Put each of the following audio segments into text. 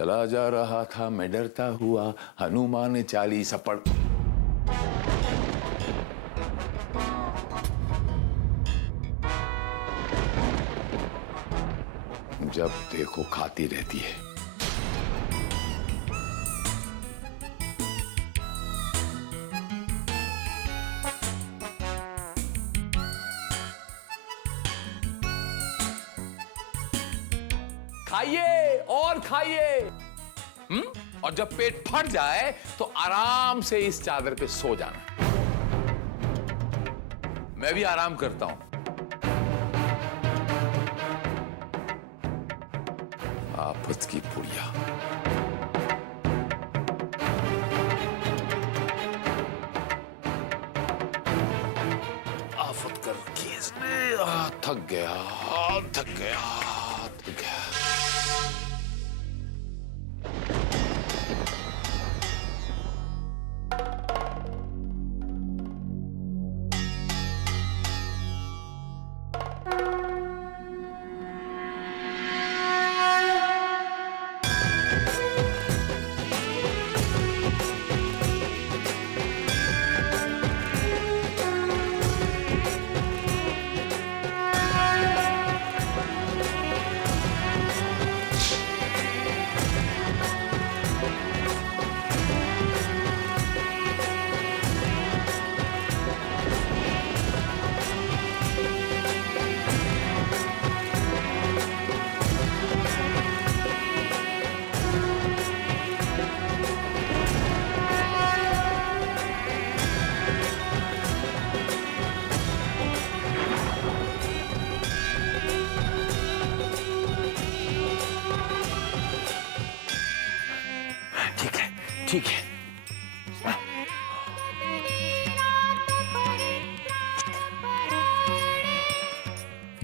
चला जा रहा था मैं डरता हुआ, हनुमान चालीसा पढ़। जब देखो खाती रहती है। खाइए और खाइए। और जब पेट फट जाए तो आराम से इस चादर पे सो जाना। मैं भी आराम करता हूं। आफत की पुड़िया। आफत कर रखी है इसने। थक गया थक गया थक गया। ठीक है।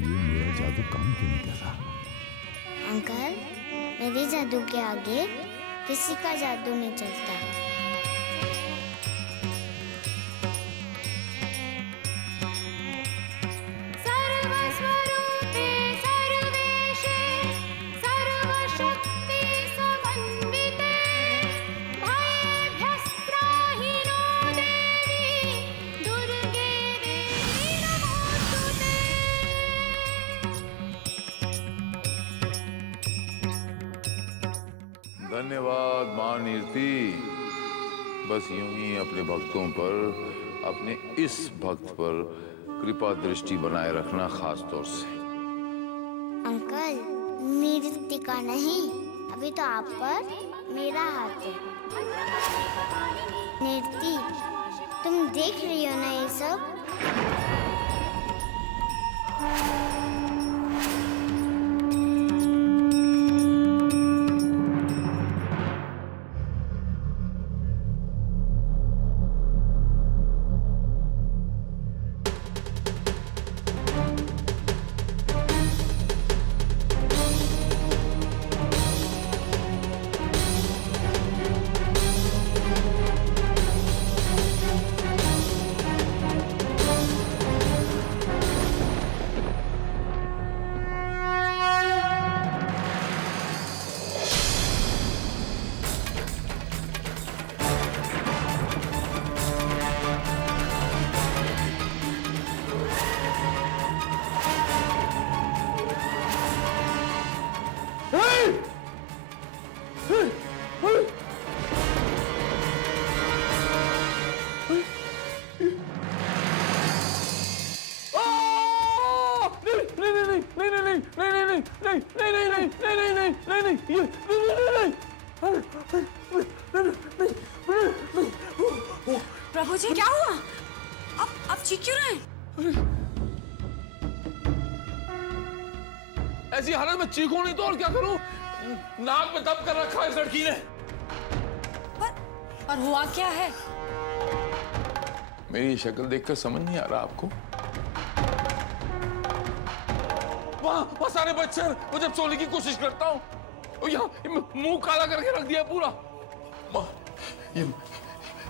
ये मेरा जादू काम क्यों नहीं कर रहा? अंकल, मेरे जादू के आगे किसी का जादू नहीं चलता। धन्यवाद मां नीरति। बस यूं ही अपने भक्तों पर, अपने इस भक्त पर कृपा दृष्टि बनाए रखना, खास तौर से। अंकल, नीरति का नहीं, अभी तो आप पर मेरा हाथ है। नीरति, तुम देख रही हो ना ये सब? प्रभु जी, क्या हुआ? आप चीख क्यों रहे हैं? ऐसी हालत में चीखूं नहीं तो और क्या करूं? नाक में दब कर रखा है इस लड़की ने। पर हुआ क्या है? मेरी शक्ल देखकर समझ नहीं आ रहा आपको? वहां सारे बच्चे, वो जब सोने की कोशिश करता हूँ, यहाँ मुंह काला करके रख दिया पूरा।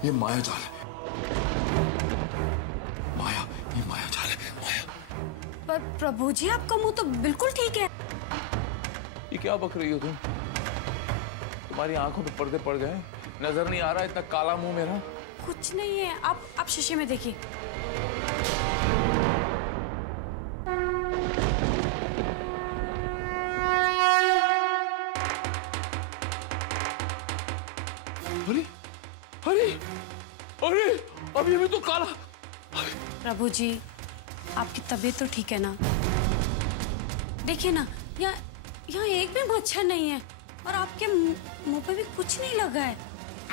ये माया जाल है। ये माया जाल है, माया। पर प्रभु जी, आपका मुंह तो बिल्कुल ठीक है। ये क्या बक रही हो तुम? तुम्हारी आंखों पे पर्दे पड़ गए, नजर नहीं आ रहा इतना काला मुंह मेरा। कुछ नहीं है, आप शीशे में देखिए। अरे अरे अरे, अभी अभी तो काला। प्रभु जी, आपकी तबीयत तो ठीक है ना? देखिए ना, यहाँ एक भी मच्छर नहीं है और आपके मुंह पे भी कुछ नहीं लगा है।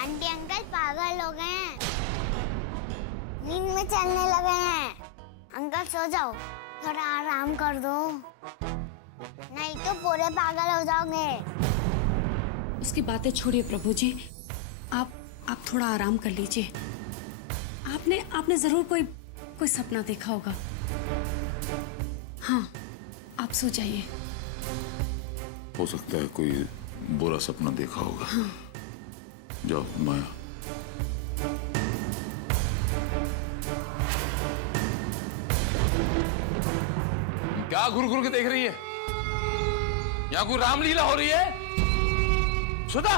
आंटी अंकल पागल हो गए हैं, नींद में चलने लगे हैं। अंकल सो जाओ, थोड़ा आराम कर दो, नहीं तो पूरे पागल हो जाओगे। उसकी बातें छोड़िए प्रभु जी, आप थोड़ा आराम कर लीजिए। आपने जरूर कोई सपना देखा होगा। हाँ, आप सो जाइए। हो सकता है कोई बुरा सपना देखा होगा। हाँ। जाओ माया। क्या घुर घुर के देख रही है? यहाँ कोई रामलीला हो रही है? सुधा,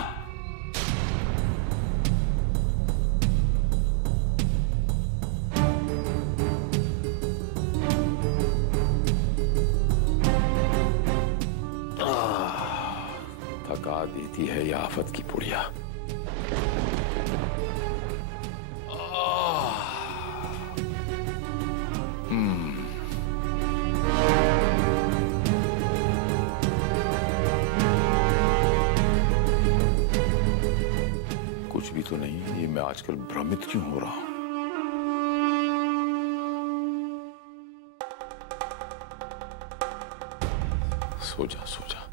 थका देती है ये आफत की पुड़िया। कुछ भी तो नहीं, ये मैं आजकल भ्रमित क्यों हो रहा हूं? सो जा सो जा।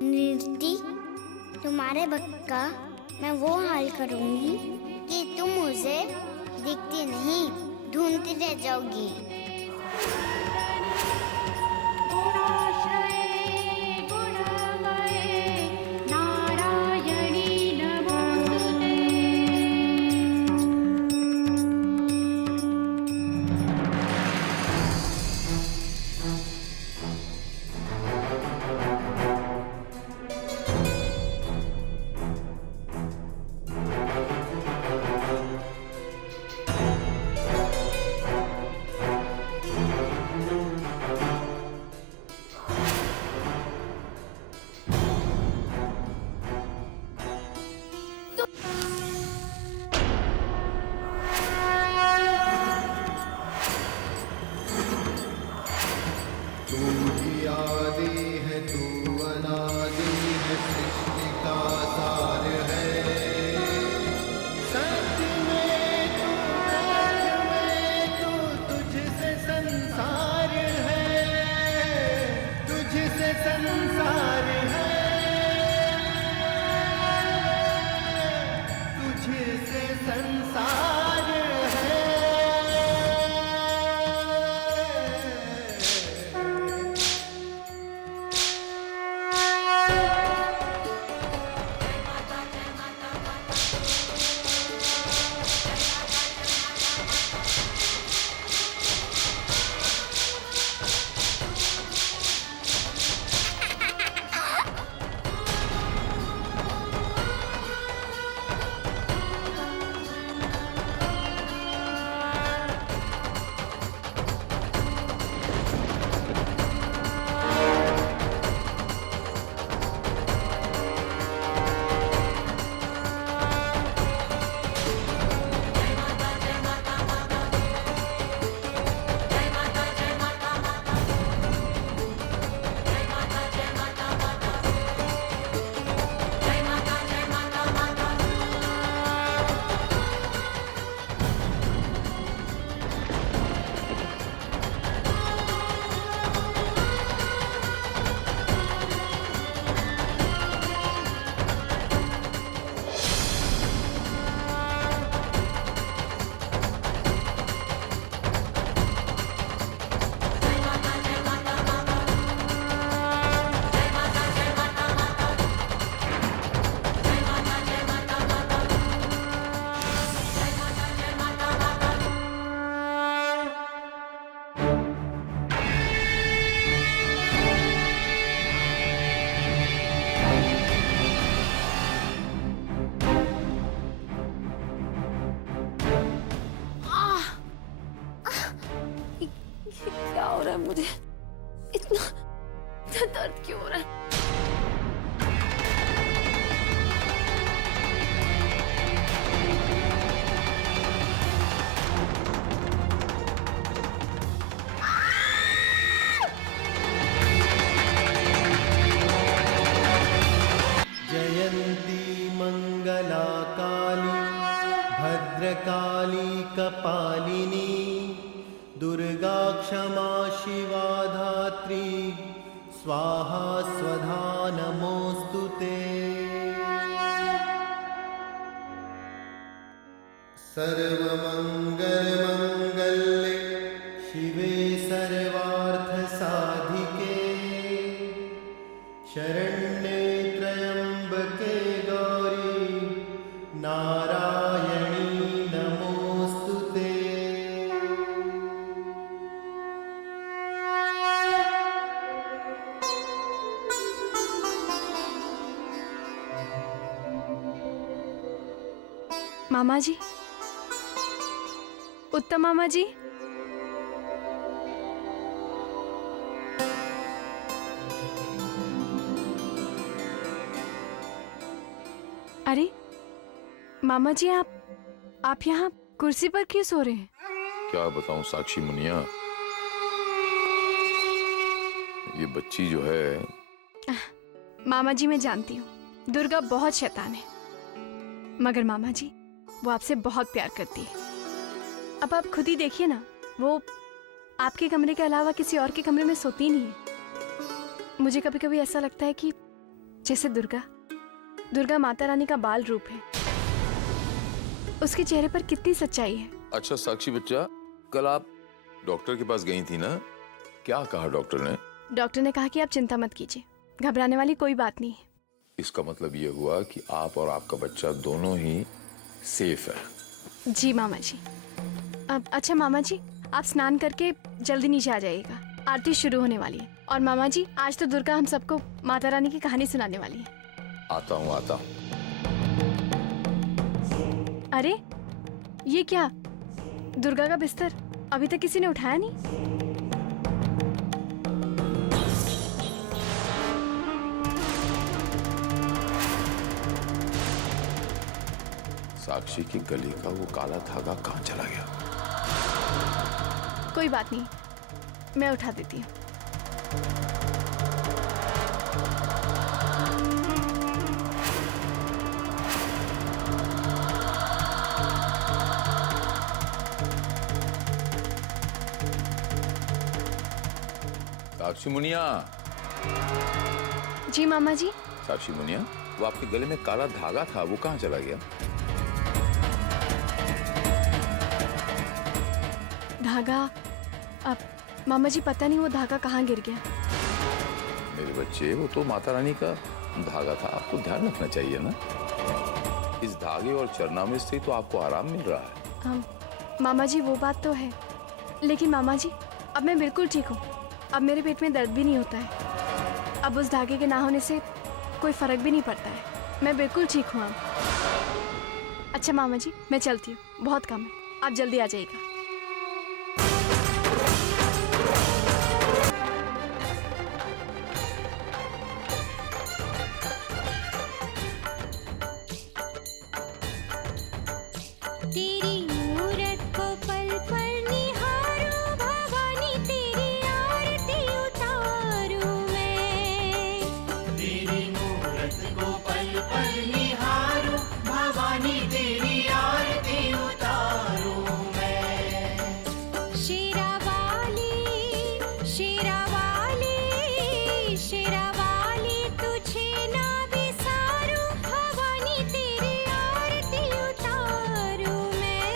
नीरती, तुम्हारे वक्त का मैं वो हाल करूंगी कि तुम मुझे दिखती नहीं, ढूंढती रह जाओगी। भद्रकाली कपालिनी दुर्गा क्षमा शिवा धात्री स्वाहा स्वधा नमोस्तुते। सर्वमंगलमंगल्ये शिवे सर्वार्थसाधिके शरण्ये त्र्यंबके गौरी नारायणी नमोस्तुते। मामा जी, उत्तम मामा जी, अरे मामा जी, आप यहाँ कुर्सी पर क्यों सो रहे हैं? क्या बताऊं साक्षी मुनिया, ये बच्ची जो है। मामा जी मैं जानती हूँ दुर्गा बहुत शैतान है, मगर मामा जी वो आपसे बहुत प्यार करती है। अब आप खुद ही देखिए ना, वो आपके कमरे के अलावा किसी और के कमरे में सोती नहीं है। मुझे कभी कभी ऐसा लगता है कि जैसे दुर्गा माता रानी का बाल रूप है, उसके चेहरे पर कितनी सच्चाई है। अच्छा साक्षी बच्चा, कल आप डॉक्टर के पास गई थी ना, क्या कहा डॉक्टर ने? डॉक्टर ने कहा कि आप चिंता मत कीजिए, घबराने वाली कोई बात नहीं है। इसका मतलब ये हुआ कि आप और आपका बच्चा दोनों ही सेफ है। जी मामा जी। अब अच्छा मामा जी, आप स्नान करके जल्दी नीचे आ जाइएगा, आरती शुरू होने वाली है। और मामा जी, आज तो दुर्गा हम सबको माता रानी की कहानी सुनाने वाली है। आता हूँ। अरे ये क्या, दुर्गा का बिस्तर अभी तक किसी ने उठाया नहीं? साक्षी की गले का वो काला धागा कहाँ चला गया? कोई बात नहीं, मैं उठा देती हूँ। साक्षी मुनिया। जी मामा जी। साक्षी मुनिया, वो आपके गले में काला धागा था, वो कहाँ चला गया? धागा? अब मामा जी पता नहीं वो धागा कहाँ गिर गया। मेरे बच्चे, वो तो माता रानी का धागा था, आपको ध्यान रखना चाहिए ना। इस धागे और चरनामृत से तो आपको आराम मिल रहा है। मामा जी वो बात तो है, लेकिन मामा जी अब मैं बिल्कुल ठीक हूँ। अब मेरे पेट में दर्द भी नहीं होता है, अब उस धागे के ना होने से कोई फर्क भी नहीं पड़ता है। मैं बिल्कुल ठीक हूँ अब। अच्छा मामा जी, मैं चलती हूँ, बहुत काम है, आप जल्दी आ जाइएगा। तेरी मूरत को पल पल निहारूं भवानी, तेरी आरती उतारूं मैं। तेरी मूरत को पल पल निहारूं भवानी, तेरी आरती उतारूं मैं। शेरा वाली, शेरा वाली, शेरा वाली तुझे ना बिसारूं भवानी, तेरी आरती उतारूं मैं।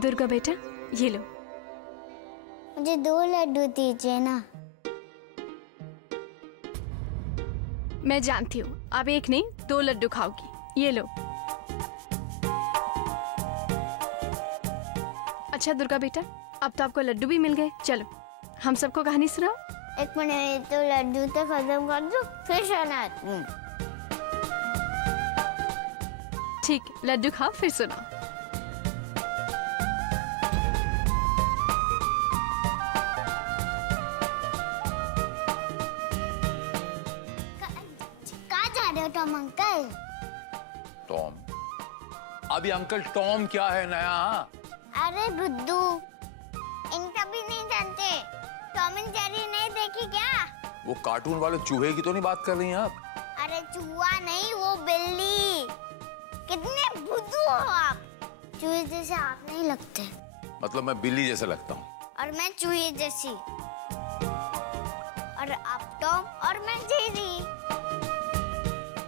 दुर्गा बेटा, ये लो। मुझे 2 लड्डू दीजिए ना। मैं जानती हूँ आप एक नहीं 2 लड्डू खाओगी। ये लो। अच्छा दुर्गा बेटा, अब तो आपको लड्डू भी मिल गए। चलो हम सबको कहानी सुनाओ। 1 मिनट, तो लड्डू तो खत्म कर दो, फिर सुनाती हूँ। ठीक, लड्डू खाओ फिर सुनाओ। कहाँ जा रहे हो तुम अंकल? टॉम? अभी अंकल टॉम क्या है नया? अरे बुद्धू, इनका भी नहीं जानते। टॉम एंड जेरी नहीं देखी क्या? वो कार्टून वाले चूहे की तो नहीं बात कर रही हैं आप? अरे चूहा नहीं, वो बिल्ली। कितने बुद्धू हो आप। चूहे जैसे आप नहीं लगते। मतलब मैं बिल्ली जैसा लगता हूँ? और मैं चूहे जैसी। और आप टॉम और मैं जेरी।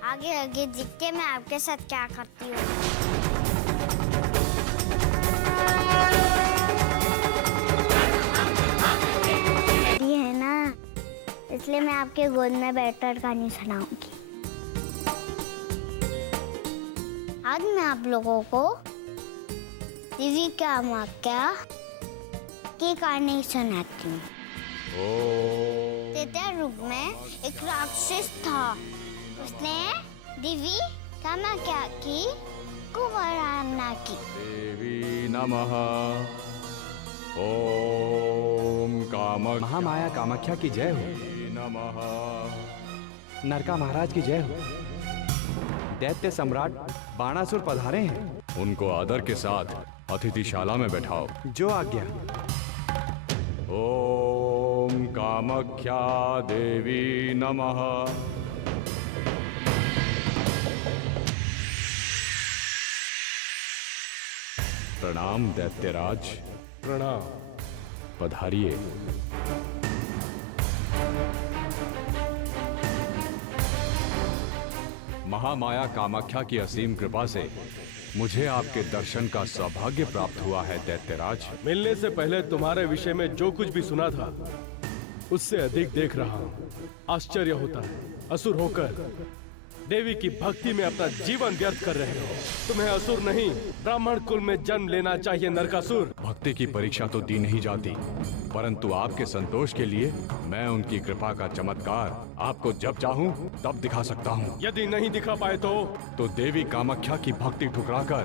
आगे आगे दिखते मैं आपके साथ क्या करती हूँ। ये है ना, इसलिए मैं आपके गोद में बैठकर कहानी सुनाऊंगी। आज मैं आप लोगों को देवी कामाख्या की कहानी सुनाती हूँ। त्रेता युग में एक राक्षस था। उसने देवी कामाख्या की कुमाराधना की। देवी नमः। ओम कामख्या महामाया कामाख्या की जय हो। नमः। नरका महाराज की जय हो। दैत्य सम्राट बाणासुर पधारे हैं। उनको आदर के साथ अतिथिशाला में बैठाओ। जो आज्ञा। ओम कामख्या देवी नमः। प्रणाम दैत्यराज। प्रणाम। पधारिए। महामाया कामाख्या की असीम कृपा से मुझे आपके दर्शन का सौभाग्य प्राप्त हुआ है दैत्यराज। मिलने से पहले तुम्हारे विषय में जो कुछ भी सुना था उससे अधिक देख रहा हूँ। आश्चर्य होता है, असुर होकर देवी की भक्ति में अपना जीवन व्यर्थ कर रहे हो। तुम्हें असुर नहीं, ब्राह्मण कुल में जन्म लेना चाहिए नरकासुर। भक्ति की परीक्षा तो दी नहीं जाती, परंतु आपके संतोष के लिए मैं उनकी कृपा का चमत्कार आपको जब चाहूं तब दिखा सकता हूं। यदि नहीं दिखा पाए तो देवी कामाख्या की भक्ति ठुकराकर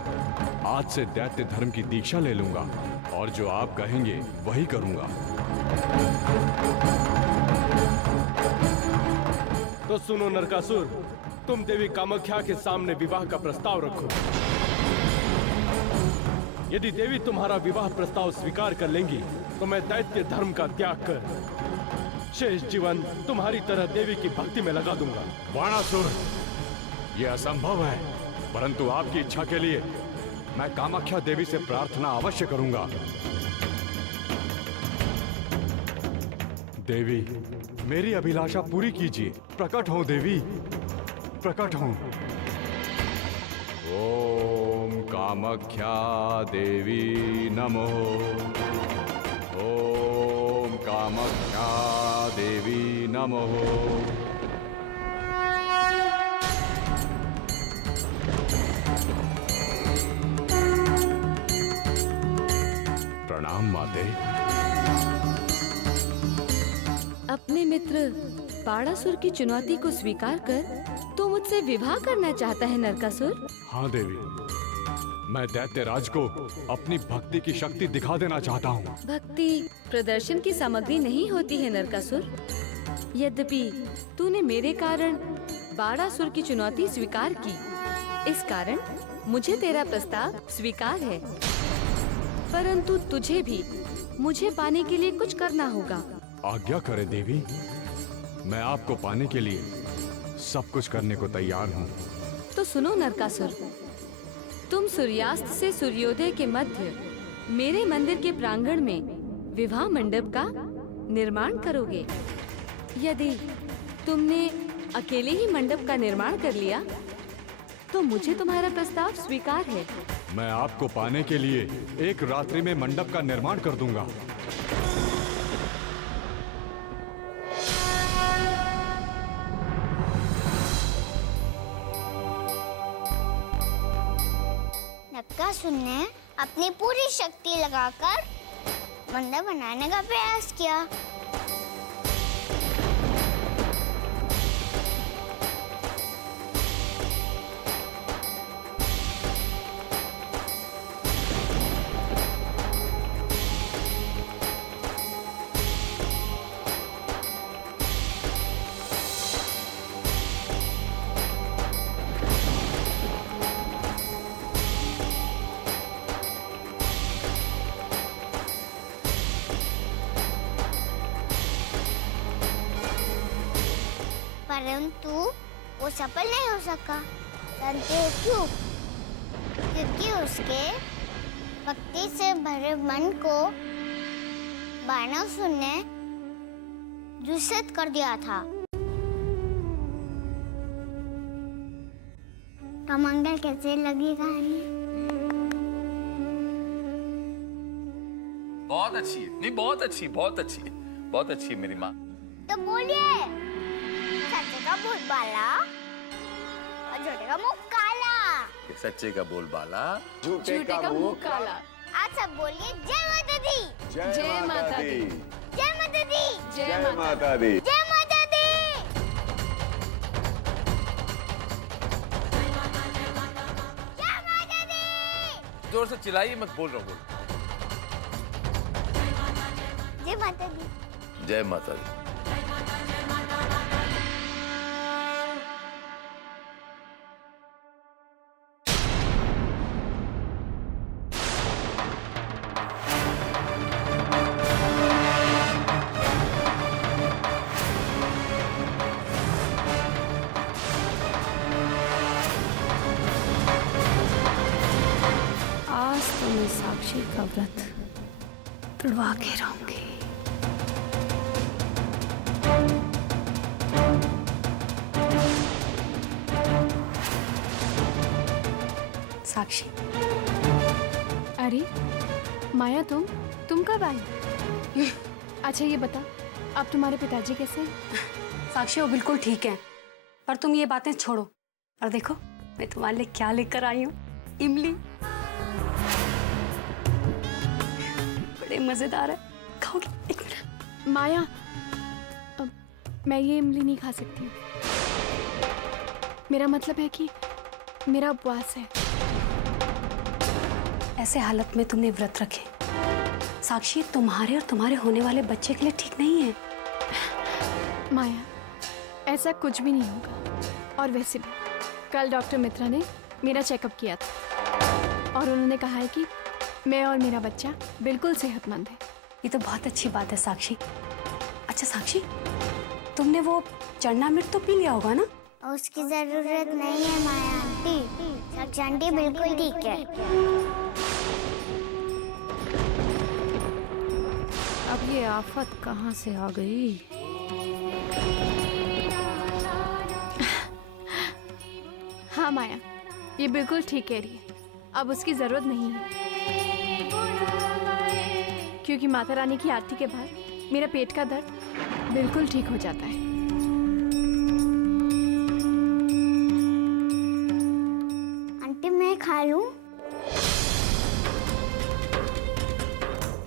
आज से दैत्य धर्म की दीक्षा ले लूंगा और जो आप कहेंगे वही करूंगा। तो सुनो नरकासुर, तुम देवी कामाख्या के सामने विवाह का प्रस्ताव रखो। यदि देवी तुम्हारा विवाह प्रस्ताव स्वीकार कर लेंगी तो मैं दैत्य धर्म का त्याग कर शेष जीवन तुम्हारी तरह देवी की भक्ति में लगा दूंगा। बाणासुर, यह असंभव है, परंतु आपकी इच्छा के लिए मैं कामाख्या देवी से प्रार्थना अवश्य करूंगा। देवी, मेरी अभिलाषा पूरी कीजिए। प्रकट हो देवी, प्रकट हो। ओम कामाख्या देवी नमः। ओम कामाख्या देवी नमः। प्रणाम माते। अपने मित्र बाणासुर की चुनौती को स्वीकार कर तो मुझसे विवाह करना चाहता है नरकासुर? हाँ देवी, मैं दैत्यराज को अपनी भक्ति की शक्ति दिखा देना चाहता हूँ। भक्ति प्रदर्शन की सामग्री नहीं होती है नरकासुर। यद्यपि तूने मेरे कारण बाणासुर की चुनौती स्वीकार की, इस कारण मुझे तेरा प्रस्ताव स्वीकार है, परंतु तुझे भी मुझे पाने के लिए कुछ करना होगा। आज्ञा करे देवी, मैं आपको पाने के लिए सब कुछ करने को तैयार हूँ। तो सुनो नरकासुर, तुम सूर्यास्त से सूर्योदय के मध्य मेरे मंदिर के प्रांगण में विवाह मंडप का निर्माण करोगे। यदि तुमने अकेले ही मंडप का निर्माण कर लिया तो मुझे तुम्हारा प्रस्ताव स्वीकार है, मैं आपको पाने के लिए एक रात्रि में मंडप का निर्माण कर दूंगा। नक्कासुर ने अपनी पूरी शक्ति लगाकर मंदिर बनाने का प्रयास किया। परंतु वो सफल नहीं हो सका। जानते हो क्यों? क्योंकि उसके भक्ति से भरे मन को बाणासुर ने दूषित कर दिया था। तो मंगल कैसे लगी कहानी? बहुत अच्छी है, नहीं बहुत अच्छी, बहुत अच्छी है, बहुत अच्छी है मेरी माँ। तो बोलिए, सच्चे का बोलबाला और झूठे का मुंह काला। सच्चे का बोलबाला, झूठे का मुंह काला। आप सब बोलिए जय माता दी। जय माता दी। जय माता दी। जय माता दी। जय माता दी। जय माता दी। जोर से चिल्लाइए मत, बोल रहा हूँ। जय माता दी। जय माता दी। आज तो मैं साक्षी का व्रत तुड़वा के रहूंगी। साक्षी, अरे माया, तुम कब आई? अच्छा ये बता, अब तुम्हारे पिताजी कैसे हैं? साक्षी वो बिल्कुल ठीक है, पर तुम ये बातें छोड़ो और देखो मैं तुम्हारे लिए क्या लेकर आई हूँ। इमली, बड़े मजेदार है, खाओगी? एक मिनट। माया, मैं ये इमली नहीं खा सकती हूँ। मेरा मतलब है कि मेरा उपवास है। ऐसे हालत में तुमने व्रत रखे, साक्षी तुम्हारे और तुम्हारे होने वाले बच्चे के लिए ठीक नहीं है। माया, ऐसा कुछ भी नहीं होगा। और वैसे भी कल डॉक्टर मित्रा ने मेरा चेकअप किया था और उन्होंने कहा है कि मैं और मेरा बच्चा बिल्कुल सेहतमंद है। ये तो बहुत अच्छी बात है साक्षी। अच्छा साक्षी, तुमने वो चरणामृत तो पी लिया होगा ना? उसकी जरूरत नहीं है माया आंटी। साक्षी आंटी बिल्कुल ठीक है। अब ये आफत कहाँ से आ गई? हाँ माया, ये बिल्कुल ठीक कह रही है। अब उसकी जरूरत नहीं है, क्योंकि माता रानी की आरती के बाद मेरा पेट का दर्द बिल्कुल ठीक हो जाता है। आंटी मैं खा लूं?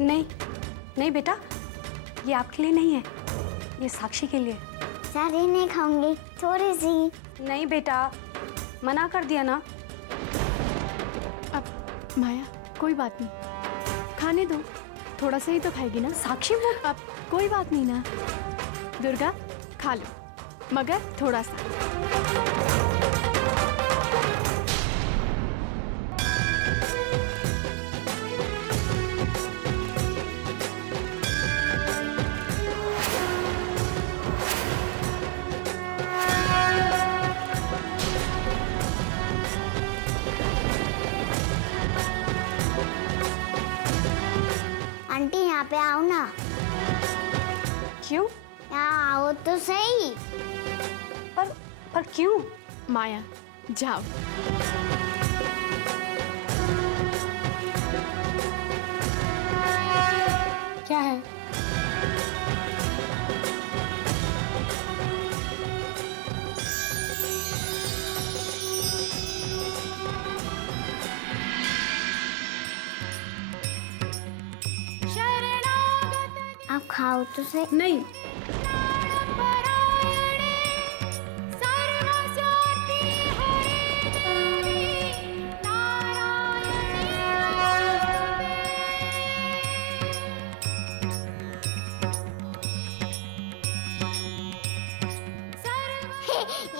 नहीं नहीं बेटा, ये आपके लिए नहीं है, ये साक्षी के लिए। सारी नहीं खाऊंगी, थोड़ी सी। नहीं बेटा, मना कर दिया ना। अब माया कोई बात नहीं, खाने दो, थोड़ा सा ही तो खाएगी ना। साक्षी वो अब कोई बात नहीं ना। दुर्गा खा लो, मगर थोड़ा सा। आंटी यहाँ पे आओ ना। क्यों? यहाँ आओ तो सही। पर क्यों? माया जाओ। क्या है? आप खाओ तो सही। नहीं,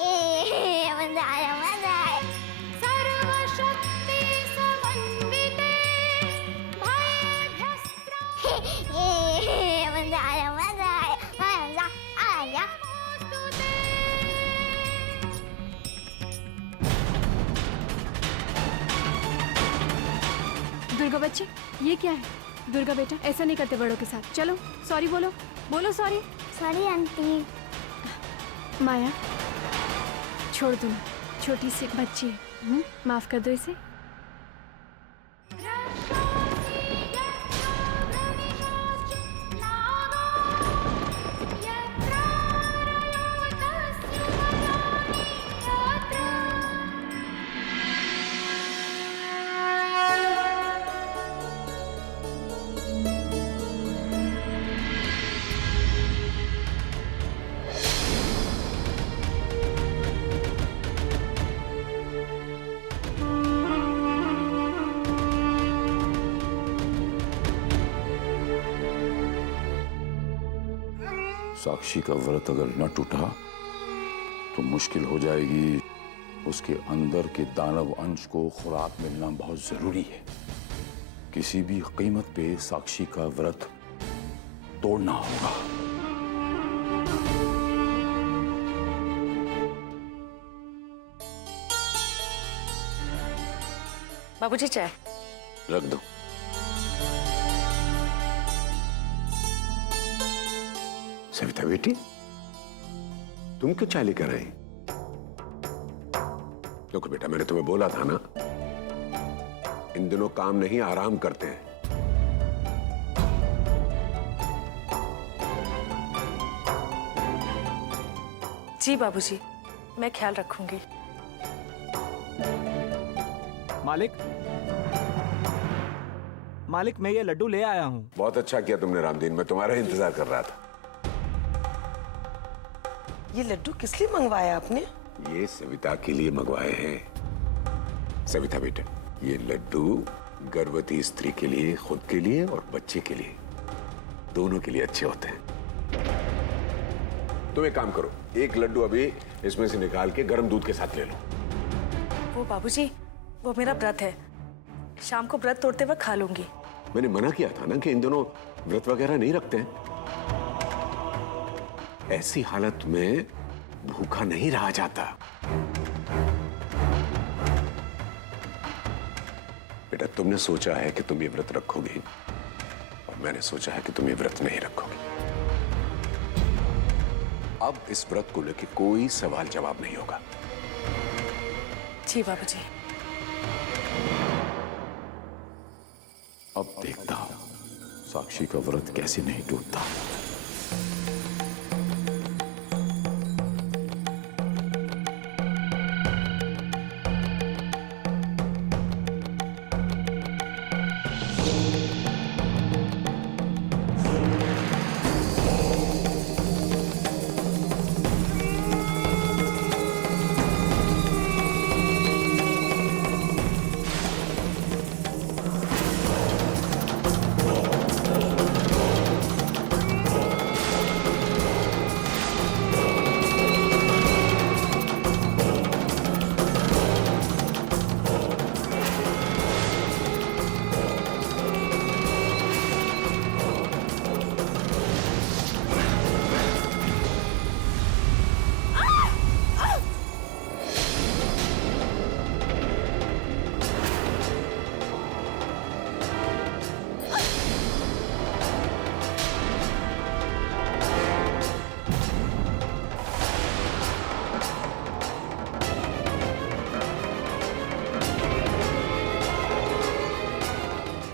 ये मजा आया, मजा आया। ये मजा आया, मजा आया, मजा आया। दुर्गा बच्ची, ये क्या है? दुर्गा बेटा, ऐसा नहीं करते बड़ों के साथ। चलो सॉरी बोलो, बोलो सॉरी। Sorry aunty. माया, छोड़ दो ना, छोटी सी बच्ची है, माफ कर दो इसे। साक्षी का व्रत अगर न टूटा तो मुश्किल हो जाएगी। उसके अंदर के दानव अंश को खुराक मिलना बहुत जरूरी है। किसी भी कीमत पे साक्षी का व्रत तोड़ना होगा। बाबूजी चाय। रख दो। सविता बेटी, तुम क्यों चाय लेकर आई? देखो बेटा, मैंने तुम्हें बोला था ना, इन दिनों काम नहीं आराम करते हैं। जी बाबूजी, मैं ख्याल रखूंगी। मालिक मैं ये लड्डू ले आया हूँ। बहुत अच्छा किया तुमने रामदीन, मैं तुम्हारा ही इंतजार कर रहा था। ये लड्डू किस लिए मंगवाया आपने? ये सविता के लिए मंगवाए हैं। सविता बेटा, ये लड्डू गर्भवती स्त्री के लिए, खुद के लिए और बच्चे के लिए, दोनों के लिए अच्छे होते हैं। तुम एक काम करो, एक लड्डू अभी इसमें से निकाल के गर्म दूध के साथ ले लो। वो बाबूजी, वो मेरा व्रत है, शाम को व्रत तोड़ते वक्त खा लूंगी। मैंने मना किया था ना कि इन दोनों व्रत वगैरह नहीं रखते हैं। ऐसी हालत में भूखा नहीं रहा जाता। बेटा, तुमने सोचा है कि तुम ये व्रत रखोगी और मैंने सोचा है कि तुम ये व्रत नहीं रखोगी। अब इस व्रत को लेकर कोई सवाल जवाब नहीं होगा। जी बाबूजी। अब देखता हूं साक्षी का व्रत कैसे नहीं टूटता।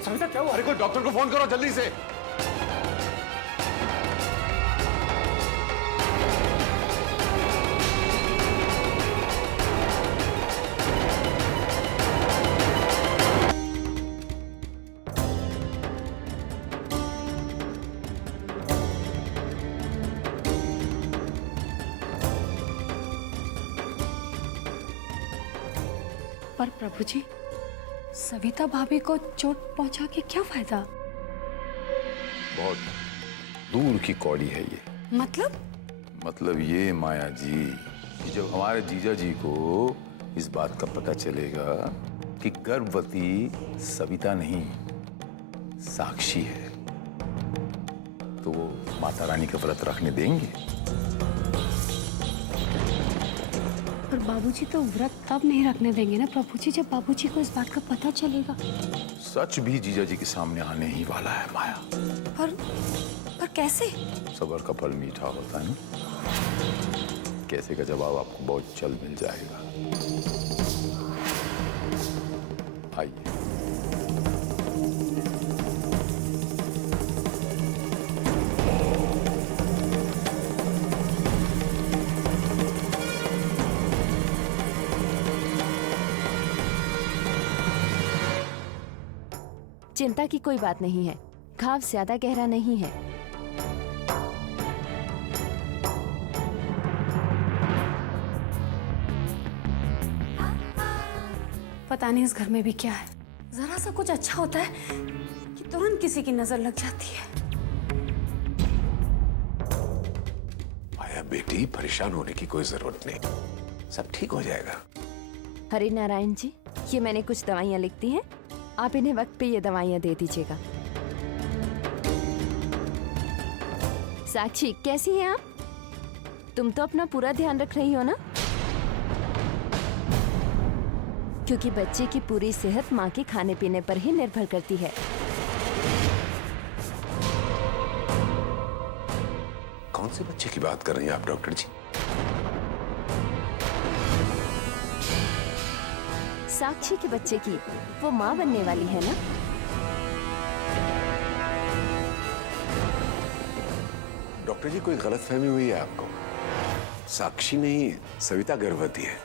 सविता क्या हुआ? अरे कोई डॉक्टर को फोन करो जल्दी से। पर प्रभु जी, सविता भाभी को चोट पहुंचा के क्या फायदा? बहुत दूर की कौड़ी है ये। मतलब ये माया जी कि जब हमारे जीजा जी को इस बात का पता चलेगा कि गर्भवती सविता नहीं साक्षी है, तो वो माता रानी का व्रत रखने देंगे? पर बाबूजी तो व्रत तब नहीं रखने देंगे ना प्रभु जी, जब बाबूजी को इस बात का पता चलेगा। सच भी जीजा जी के सामने आने ही वाला है माया। पर कैसे? सबर का फल मीठा होता है ना। कैसे का जवाब आपको बहुत जल्द मिल जाएगा। आइए। चिंता की कोई बात नहीं है, घाव ज्यादा गहरा नहीं है। पता नहीं इस घर में भी क्या है, जरा सा कुछ अच्छा होता है कि तुरंत किसी की नजर लग जाती है। माया बेटी, परेशान होने की कोई जरूरत नहीं, सब ठीक हो जाएगा। हरि नारायण जी, ये मैंने कुछ दवाइयाँ लिख दी हैं, आप इन्हें वक्त पे ये दवाइयाँ दे दीजिएगा। साक्षी, कैसी हैं आप? तुम तो अपना पूरा ध्यान रख रही हो ना? क्योंकि बच्चे की पूरी सेहत माँ के खाने पीने पर ही निर्भर करती है। कौन से बच्चे की बात कर रही हैं आप डॉक्टर जी? साक्षी के बच्चे की, वो माँ बनने वाली है ना? डॉक्टर जी, कोई गलतफहमी हुई है आपको। साक्षी नहीं, सविता गर्भवती है।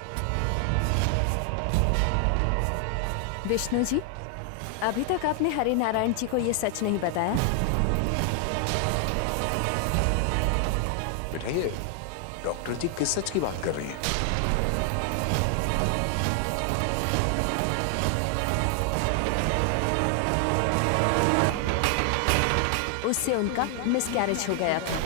विष्णु जी, अभी तक आपने हरि नारायण जी को ये सच नहीं बताया। बेटा, ये डॉक्टर जी किस सच की बात कर रही हैं? उससे उनका मिसकैरेज हो गया था।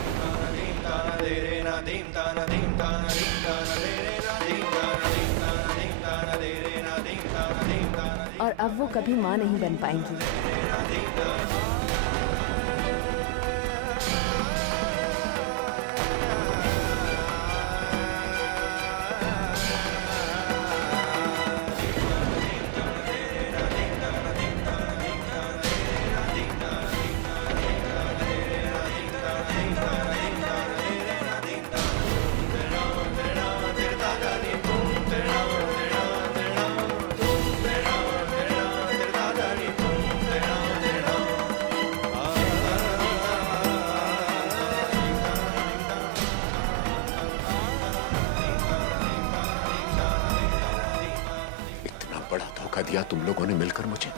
और अब वो कभी माँ नहीं बन पाएंगी। बड़ा धोखा दिया तुम लोगों ने मिलकर मुझे।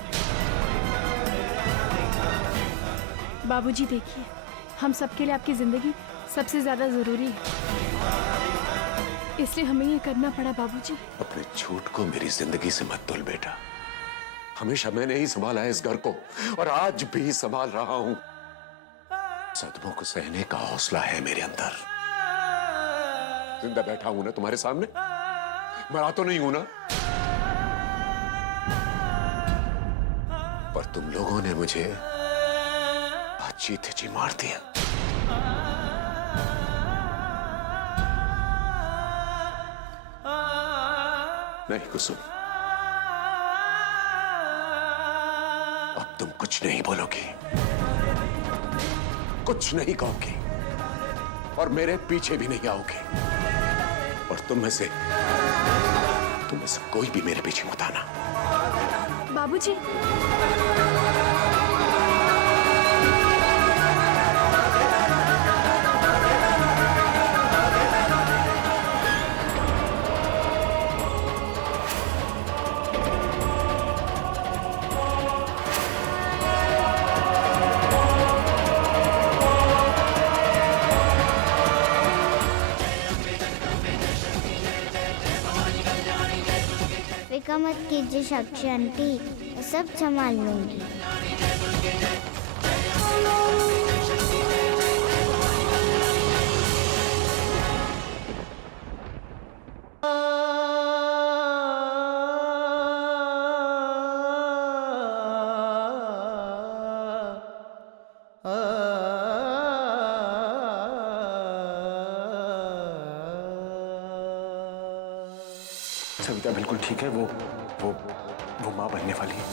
बाबूजी देखिए, हम सबके लिए आपकी जिंदगी सबसे ज्यादा जरूरी है, इसलिए हमें ये करना पड़ा बाबूजी। अपने झूठ को मेरी जिंदगी से मत तोल बेटा। हमेशा मैंने ही संभाला है इस घर को और आज भी संभाल रहा हूं। सदमों को सहने का हौसला है मेरे अंदर। जिंदा बैठा हूं ना तुम्हारे सामने, मरा तो नहीं हूं ना। पर तुम लोगों ने मुझे जीते जी मार दिया। नहीं कुसुम, अब तुम कुछ नहीं बोलोगी, कुछ नहीं कहोगी और मेरे पीछे भी नहीं आओगी। और तुम में से कोई भी मेरे पीछे मत आना। बाबूजी, फिक्र मत कीजिए साक्षी आंटी, मैं सब संभाल लूंगी। सविता बिल्कुल ठीक है। वो माँ बनने वाली है।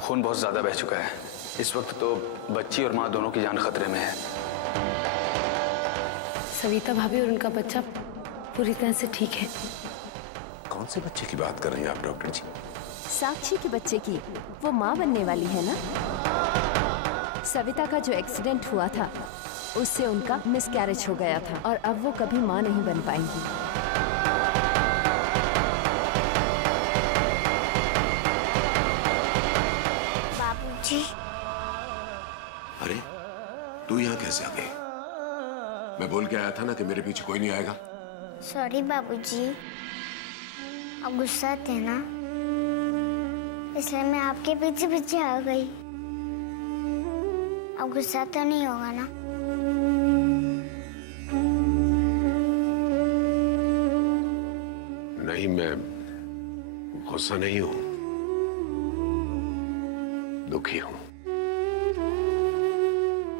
खून बहुत ज्यादा बह चुका है। इस वक्त तो बच्ची और माँ दोनों की जान खतरे में है। सविता भाभी और उनका बच्चा पूरी तरह से ठीक है। कौन से बच्चे की बात कर रही हैं आप डॉक्टर जी? साक्षी के बच्चे की। वो माँ बनने वाली है ना। सविता का जो एक्सीडेंट हुआ था उससे उनका मिसकैरेज हो गया था और अब वो कभी माँ नहीं बन पाएंगी। बाबूजी। अरे तू यहाँ कैसे आ गई? मैं बोल के आया था ना कि मेरे पीछे कोई नहीं आएगा। सॉरी बाबूजी, अब गुस्सा थे ना, इसलिए मैं आपके पीछे पीछे आ गई। अब गुस्सा तो नहीं होगा ना? नहीं, मैं गुस्सा नहीं हूं, दुखी हूं।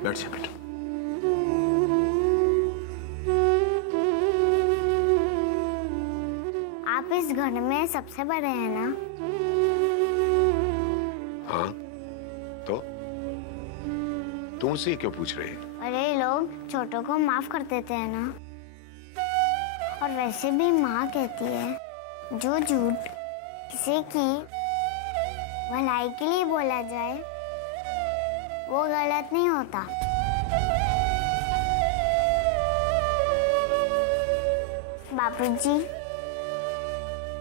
बैठ जा बेटा। आप इस घर में सबसे बड़े हैं ना? हाँ, तो तू मुझसे क्यों पूछ रही है? बड़े लोग छोटों को माफ कर देते हैं ना। और वैसे भी माँ कहती है जो झूठ किसी की भलाई के लिए बोला जाए वो गलत नहीं होता। बापूजी,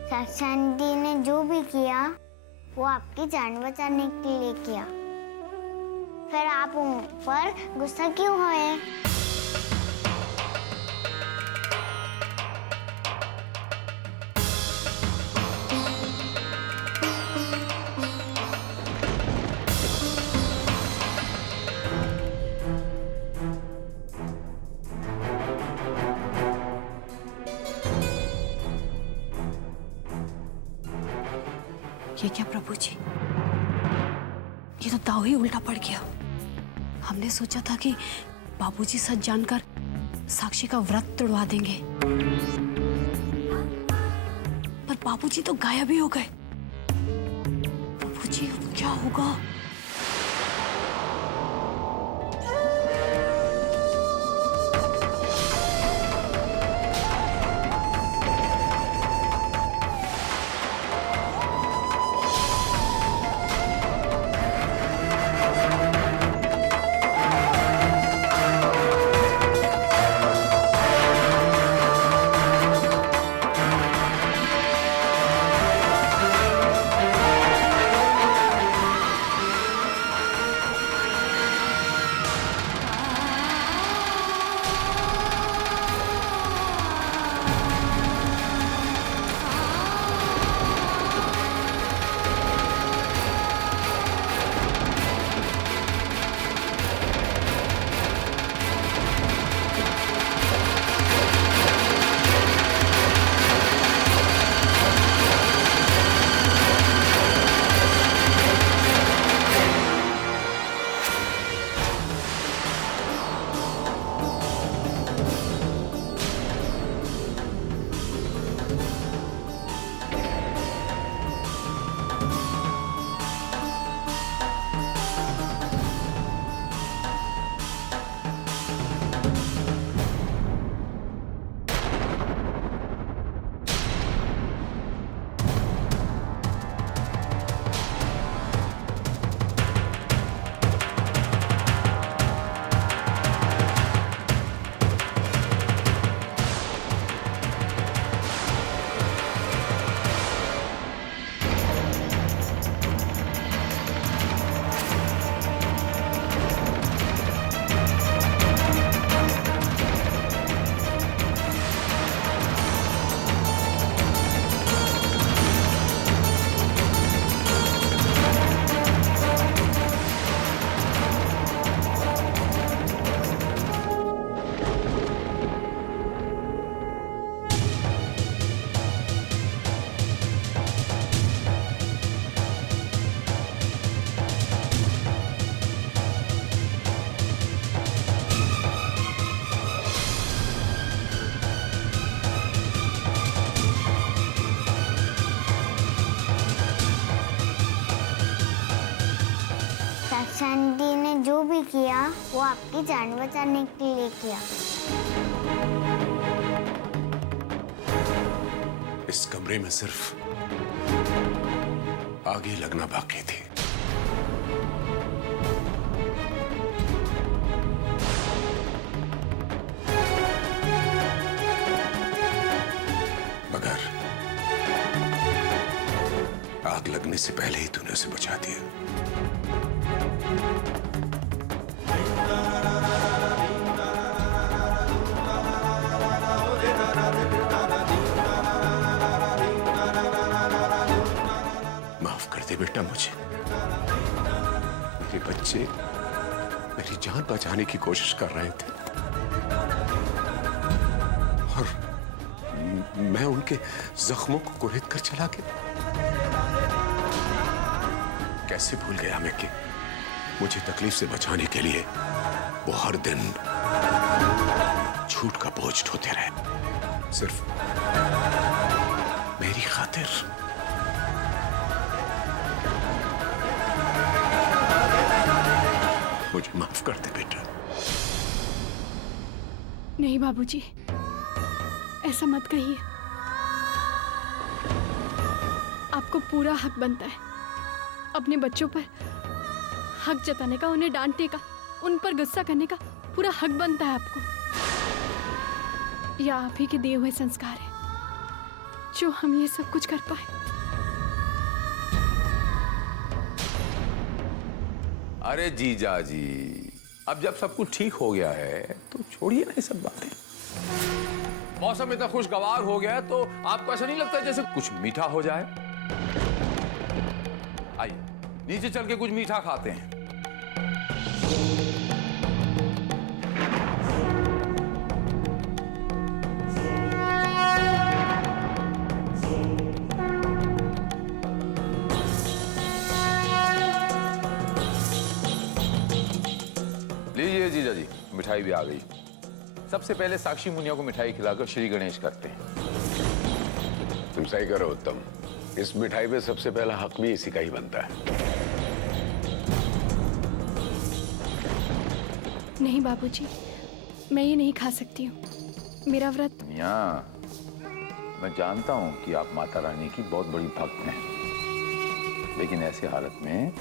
साक्षी आंटी ने जो भी किया वो आपकी जान बचाने के लिए किया, फिर आप उन पर गुस्सा क्यों हुए? ये क्या प्रभु जी, ये तो दाव ही उल्टा पड़ गया। हमने सोचा था कि बाबूजी सच जानकर साक्षी का व्रत तोड़वा देंगे, पर बाबूजी तो गायब ही हो गए। प्रभु जी अब क्या होगा? किया वो आपकी जान बचाने के लिए किया। इस कमरे में सिर्फ आगे लगना बाकी थी। मगर आग लगने से पहले ही तूने उसे बचा दिया। माफ कर दे बेटा मुझे। मेरे बच्चे मेरी जान बचाने की कोशिश कर रहे थे और मैं उनके जख्मों को कुरेद कर चला गया। कैसे भूल गया मैं कि मुझे तकलीफ से बचाने के लिए वो हर दिन झूठ का बोझ ढोते रहे, सिर्फ मेरी खातिर। मुझे माफ कर दे बेटा। नहीं बाबूजी, ऐसा मत कहिए। आपको पूरा हक बनता है अपने बच्चों पर हक जताने का, उन्हें डांटने का, उन पर गुस्सा करने का पूरा हक बनता है आपको। यह आप ही के दिए हुए संस्कार है जो हम ये सब कुछ कर पाए। अरे जीजा जी, अब जब सब कुछ ठीक हो गया है तो छोड़िए ना ये सब बातें। मौसम इतना खुशगवार हो गया है तो आपको ऐसा नहीं लगता जैसे कुछ मीठा हो जाए? आइए नीचे चल के कुछ मीठा खाते हैं। लीजिए जीजा जी, मिठाई भी आ गई। सबसे पहले साक्षी मुनिया को मिठाई खिलाकर श्री गणेश करते हैं। तुम सही करो उत्तम, इस मिठाई पे सबसे पहला हक भी इसी का ही बनता है। नहीं बाबूजी, मैं ये नहीं खा सकती हूँ, मेरा व्रत। मुनिया, मैं जानता हूँ कि आप माता रानी की बहुत बड़ी भक्त हैं, लेकिन ऐसे हालत में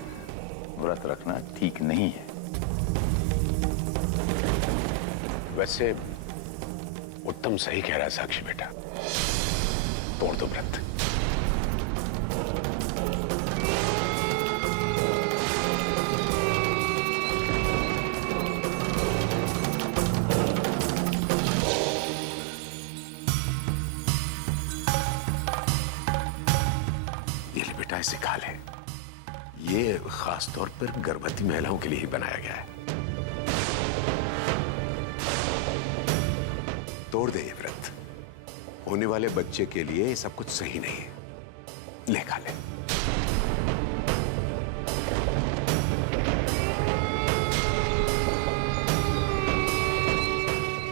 व्रत रखना ठीक नहीं है। वैसे उत्तम सही कह रहा है साक्षी बेटा, तोड़ दो व्रत। ये ले बेटा, इसे खा ले। ये खास तौर पर गर्भवती महिलाओं के लिए ही बनाया गया है। तोड़ दे ये व्रत। होने वाले बच्चे के लिए ये सब कुछ सही नहीं है। ले खा ले।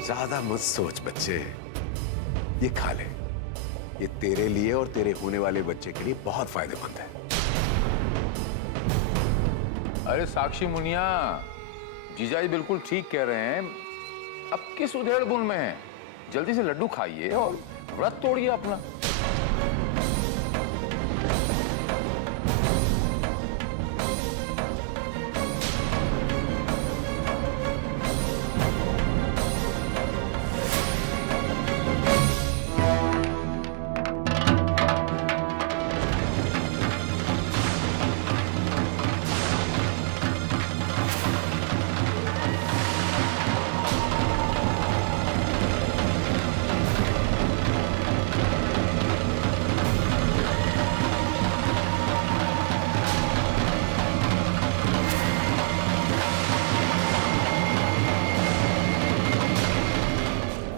ज्यादा मत सोच बच्चे, ये खा ले। ये तेरे लिए और तेरे होने वाले बच्चे के लिए बहुत फायदेमंद है। अरे साक्षी मुनिया, जीजा जी बिल्कुल ठीक कह रहे हैं। अब किस उधेड़ बुन में है? जल्दी से लड्डू खाइए और व्रत तोड़िए अपना।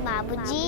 बाबूजी,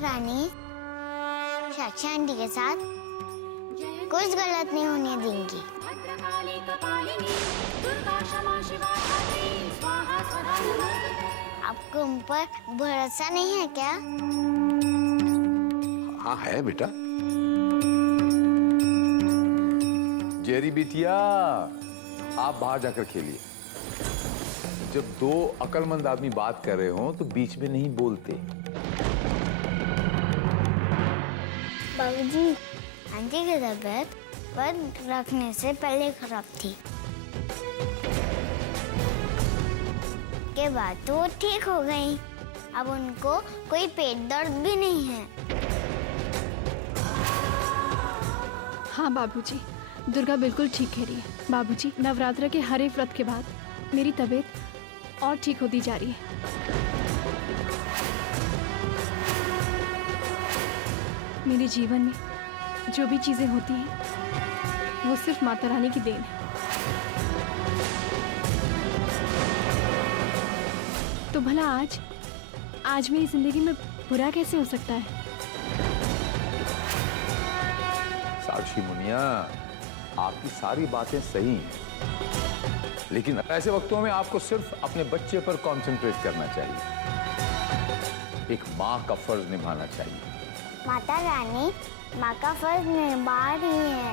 रानी साक्षी आंटी के साथ कुछ गलत नहीं होने देंगी। आपको उन पर भरोसा नहीं है क्या? हाँ है बेटा। जेरी बिटिया, आप बाहर जाकर खेलिए। जब दो अक्लमंद आदमी बात कर रहे हो तो बीच में नहीं बोलते। बाबूजी, आंटी की तबीयत पर रखने से पहले खराब थी, के बाद तो वो ठीक हो गई। अब उनको कोई पेट दर्द भी नहीं है। हाँ बाबूजी, दुर्गा बिल्कुल ठीक कह रही है। बाबूजी, नवरात्र के हर एक व्रत के बाद मेरी तबीयत और ठीक होती जा रही है। मेरे जीवन में जो भी चीजें होती हैं वो सिर्फ माता रानी की देन है। तो भला आज मेरी जिंदगी में बुरा कैसे हो सकता है? साक्षी मुनिया, आपकी सारी बातें सही हैं, लेकिन ऐसे वक्तों में आपको सिर्फ अपने बच्चे पर कंसंट्रेट करना चाहिए। एक माँ का फर्ज निभाना चाहिए। माता रानी माँ का फर्ज निभा रही है।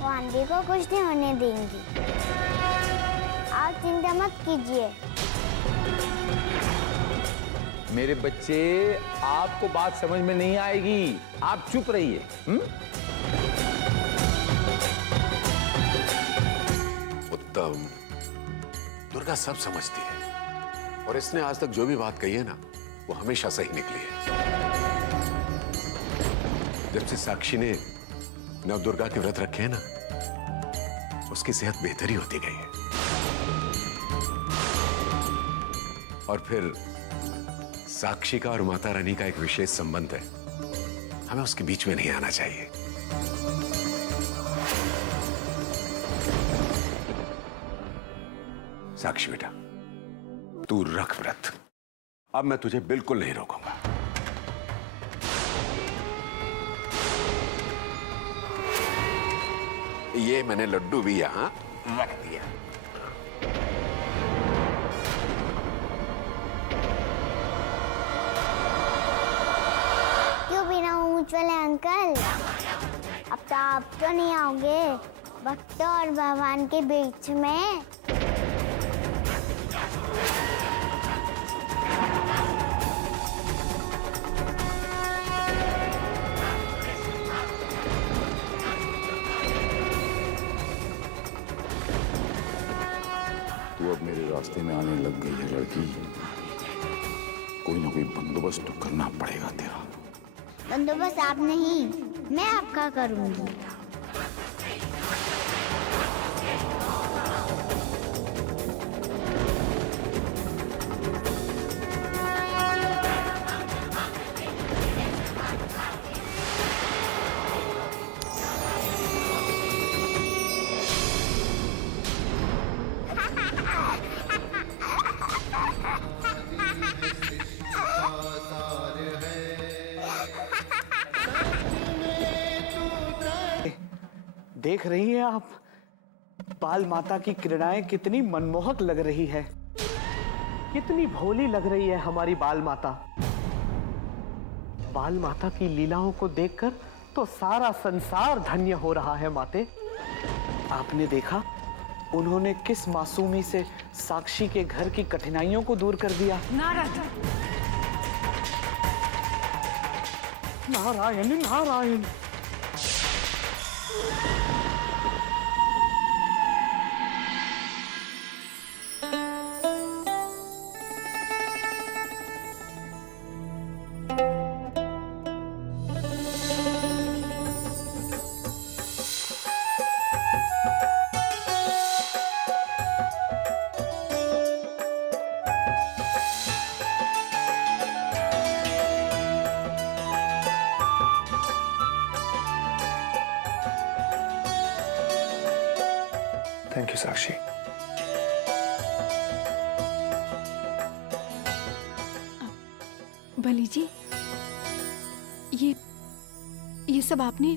वो आंटी को कुछ नहीं होने देंगी। आप चिंता मत कीजिए। मेरे बच्चे, आपको बात समझ में नहीं आएगी, आप चुप रहिए। उत्तम, दुर्गा सब समझती है और इसने आज तक जो भी बात कही है ना, वो हमेशा सही निकली है। जब से साक्षी ने नवदुर्गा के व्रत रखे हैं ना, उसकी सेहत बेहतरी होती गई है। और फिर साक्षी का और माता रानी का एक विशेष संबंध है, हमें उसके बीच में नहीं आना चाहिए। साक्षी बेटा, तू रख व्रत। अब मैं तुझे बिल्कुल नहीं रोकूंगा। ये मैंने लड्डू भी यहां रख दिया। क्यों बिना ऊंच वाले अंकल? अब तो आप तो नहीं आओगे भक्त और भगवान के बीच में। तू अब मेरे रास्ते में आने लग गई है लड़की। कोई ना कोई बंदोबस्त तो करना पड़ेगा तेरा। बंदोबस्त आप नहीं, मैं आपका करूंगी। देख रही हैं आप, बाल माता की क्रीड़ाएं कितनी मनमोहक लग रही है। कितनी भोली लग रही है हमारी बाल माता। बाल माता की लीलाओं को देखकर तो सारा संसार धन्य हो रहा है। माते, आपने देखा उन्होंने किस मासूमी से साक्षी के घर की कठिनाइयों को दूर कर दिया। नारायण नारायण। थैंक यू साक्षी। बली जी, ये सब आपने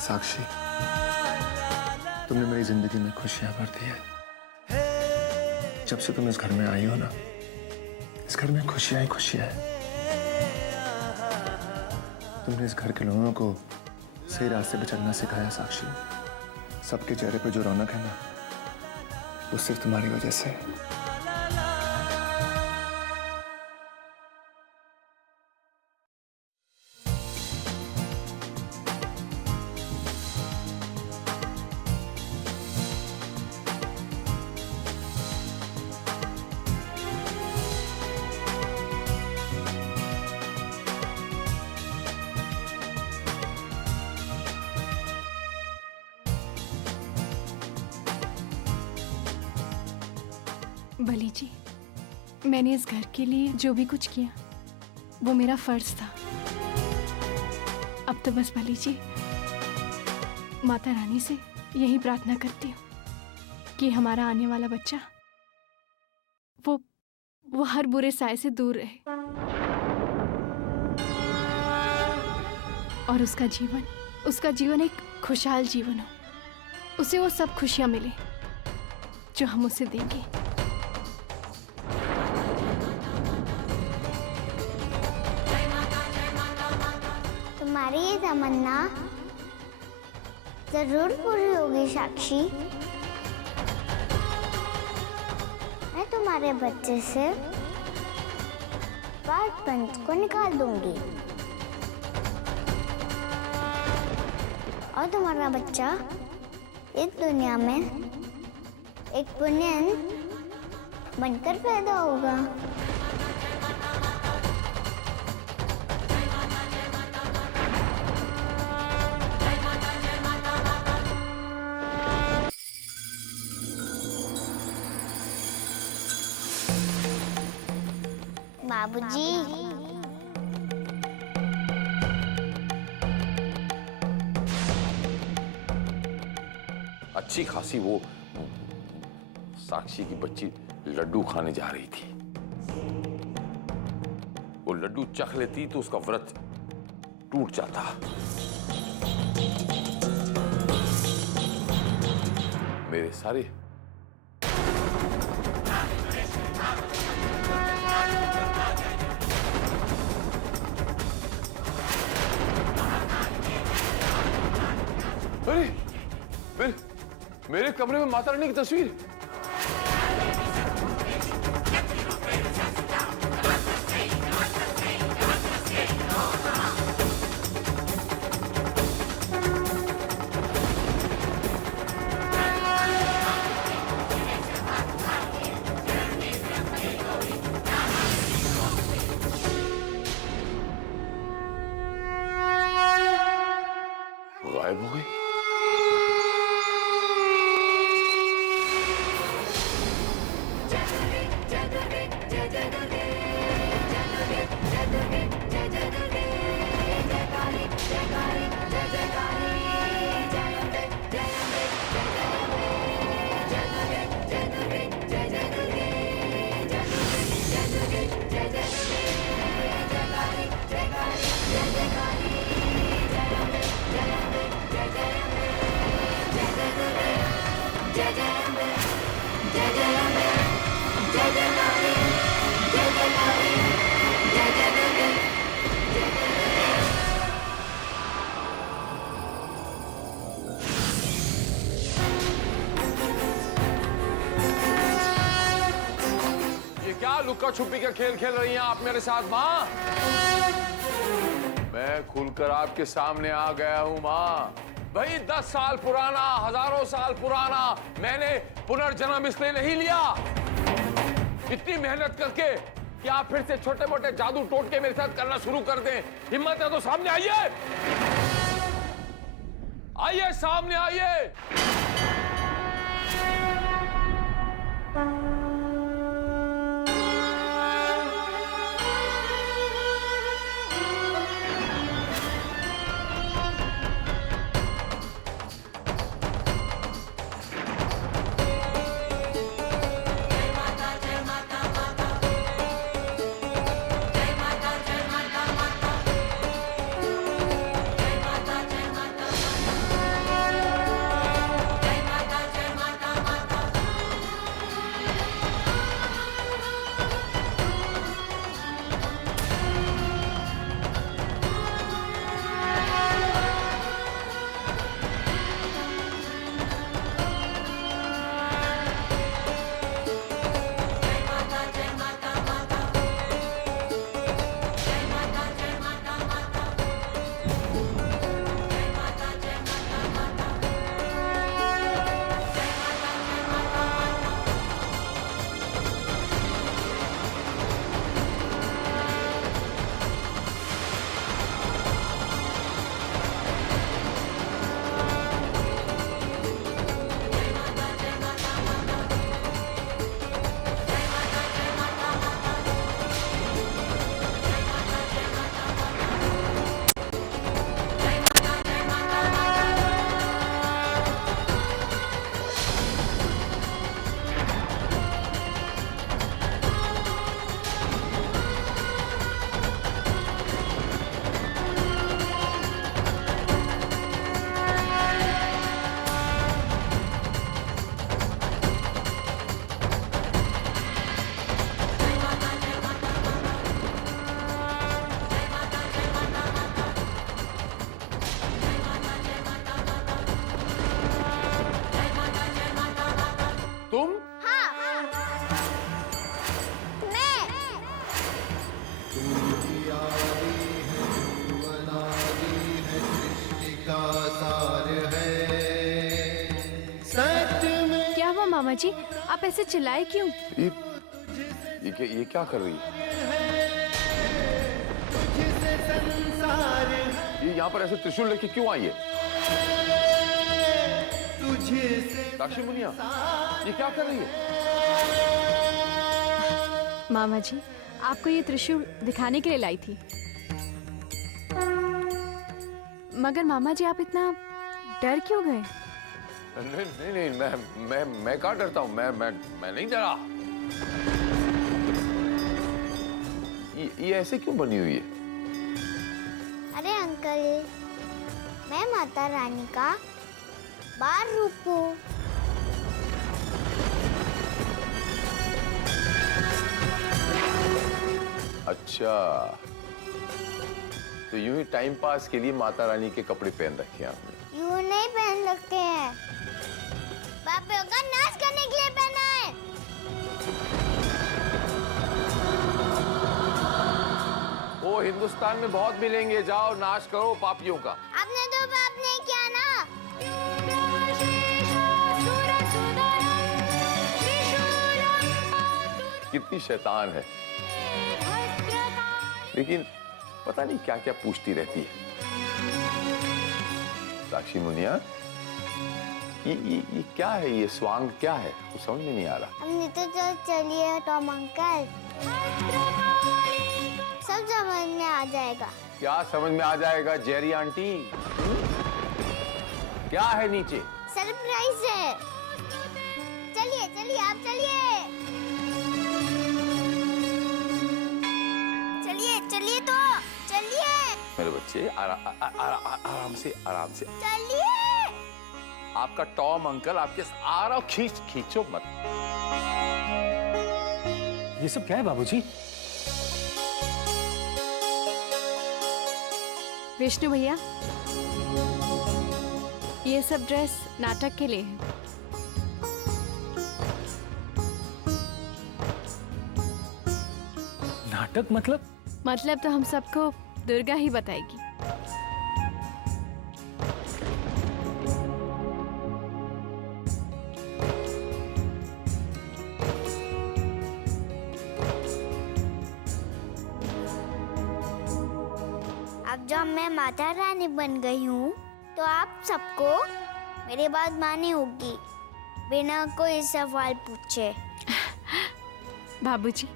साक्षी, तुमने मेरी जिंदगी में खुशियां भर दी है। जब से तुम इस घर में आई हो ना, इस घर में खुशियां ही खुशियां हैं। तुमने इस घर के लोगों को सही रास्ते पे चलना सिखाया साक्षी। सबके चेहरे पे जो रौनक है ना, वो सिर्फ तुम्हारी वजह से है। बली जी, मैंने इस घर के लिए जो भी कुछ किया वो मेरा फर्ज था। अब तो बस बली जी, माता रानी से यही प्रार्थना करती हूँ कि हमारा आने वाला बच्चा वो हर बुरे साए से दूर रहे और उसका जीवन एक खुशहाल जीवन हो। उसे वो सब खुशियाँ मिले जो हम उसे देंगे। तुम्हारी ये तमन्ना जरूर पूरी होगी साक्षी। मैं तुम्हारे बच्चे से पार्ट पंच को निकाल दूंगी और तुम्हारा बच्चा इस दुनिया में एक पुण्यन बनकर पैदा होगा। बाबूजी, अच्छी खासी वो साक्षी की बच्ची लड्डू खाने जा रही थी। वो लड्डू चख लेती तो उसका व्रत टूट जाता। मेरे सारे मेरे कमरे में माता रानी की तस्वीर। गायब हो गई। लुक्का छुपी का खेल खेल रही हैं आप मेरे साथ माँ? मैं खुलकर आपके सामने आ गया हूँ माँ। भाई 10 साल पुराना, हजारों साल पुराना मैंने पुनर्जन्म इसलिए नहीं लिया। इतनी मेहनत करके कि आप फिर से छोटे मोटे जादू टोटके मेरे साथ करना शुरू कर दें। हिम्मत है तो सामने आइए, आइए सामने आइए। तुम? हाँ, मैं। क्या हुआ मामा जी, आप ऐसे चिल्लाए क्यों? ये क्या कर रही है? ये यहाँ पर ऐसे त्रिशूल लेके क्यों आई है? साक्षी मुनिया, ये क्या कर रही है? मामा जी, आपको ये त्रिशूल दिखाने के लिए लाई थी। मगर मामा जी, आप इतना डर क्यों गए? नहीं, मैं कहाँ डरता हूँ? मैं नहीं डरा। ये ऐसे क्यों बनी हुई है? अरे अंकल, मैं माता रानी का बार रूप हूँ। अच्छा, तो यूं ही टाइम पास के लिए माता रानी के कपड़े पहन रखे हैं आपने? यूं नहीं पहन सकते हैं, बापियों का नाच करने के लिए पहना है। वो हिंदुस्तान में बहुत मिलेंगे, जाओ नाच करो पापियों का। आपने तो पाप नहीं किया ना। कितनी शैतान है, लेकिन पता नहीं क्या क्या पूछती रहती है। साक्षी मुनिया, ये क्या है? ये स्वांग क्या है? कुछ समझ में नहीं आ रहा। हमने तो चलिए टॉम अंकल, सब समझ में आ जाएगा। क्या समझ में आ जाएगा जेरी आंटी? क्या है नीचे? सरप्राइज है। चलिए चलिए, आप चलिए चलिए चलिए, तो चलिए मेरे बच्चे, आराम से आराम से चलिए। आपका टॉम अंकल आपके आ रहा, खींचो मत। ये सब क्या है बाबूजी? विष्णु भैया, ये सब ड्रेस नाटक के लिए है। नाटक मतलब? मतलब तो हम सबको दुर्गा ही बताएगी। जब मैं माता रानी बन गई हूँ तो आप सबको मेरी बात माननी होगी बिना कोई सवाल पूछे। बाबूजी,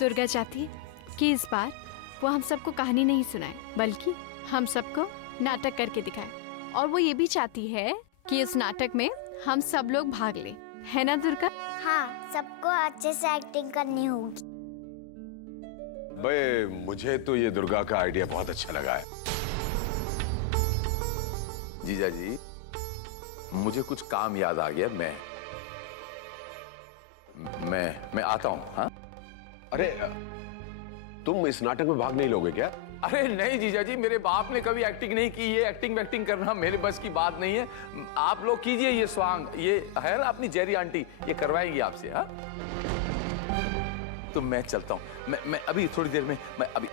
दुर्गा चाहती है कि इस बार वो हम सबको कहानी नहीं सुनाए बल्कि हम सबको नाटक करके दिखाए, और वो ये भी चाहती है कि इस नाटक में हम सब लोग भाग लें, है ना दुर्गा? हाँ, सबको अच्छे से एक्टिंग करनी होगी। भाई मुझे तो ये दुर्गा का आइडिया बहुत अच्छा लगा है। जीजा जी, मुझे कुछ काम याद आ गया। मैं आता हूँ। हाँ, अरे तुम इस नाटक में भाग नहीं लोगे क्या? अरे नहीं जीजा जी, मेरे बाप ने कभी एक्टिंग नहीं की। ये एक्टिंग करना मेरे बस की बात नहीं है। आप लोग कीजिए ये स्वांग, ये है ना अपनी जेरी आंटी, ये करवाएंगी आपसे। हाँ, तो मैं चलता हूँ। मैं अभी थोड़ी देर में मैं अभी।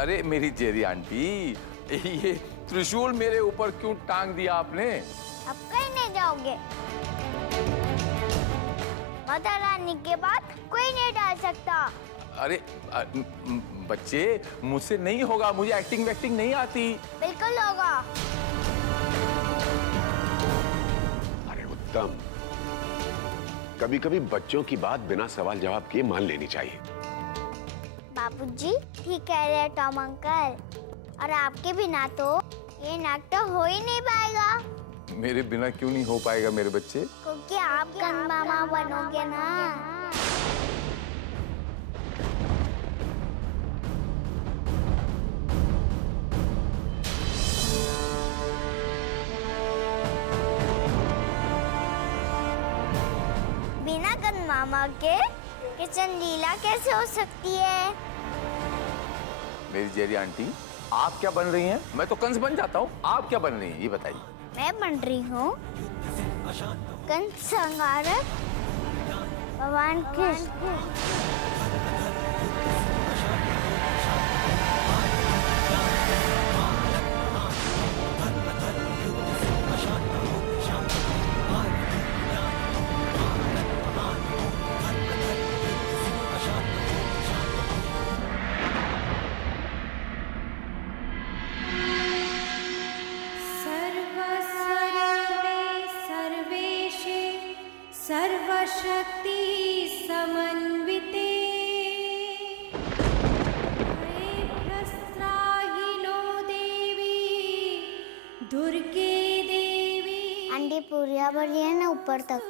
अरे मेरी जेरी आंटी, ये त्रिशूल मेरे ऊपर क्यों टांग दिया आपने? अब कहीं नहीं जाओगे। माता रानी के बाद कोई नहीं डाल सकता। अरे बच्चे, मुझसे नहीं होगा, मुझे एक्टिंग नहीं आती। बिल्कुल होगा। अरे उत्तम, कभी कभी बच्चों की बात बिना सवाल जवाब किए मान लेनी चाहिए। बाबूजी ठीक कह रहे हैं टॉम अंकल, और आपके बिना तो ये नाटक हो ही नहीं पाएगा। मेरे बिना क्यों नहीं हो पाएगा मेरे बच्चे? क्योंकि आप गन मामा बनोगे ना। बिना गन मामा के किचन लीला कैसे हो सकती है? मेरी जेरी आंटी, आप क्या बन रही हैं? मैं तो कंस बन जाता हूँ, आप क्या बन रही हैं ये बताइए। मैं बन रही हूँ कंस संहारक भगवान कृष्ण। सर्वशक्ति समन्विते भयभ्रस्त्राहिनो देवी दुर्गे देवी। अंडी पूरिया भरी है ना ऊपर तक।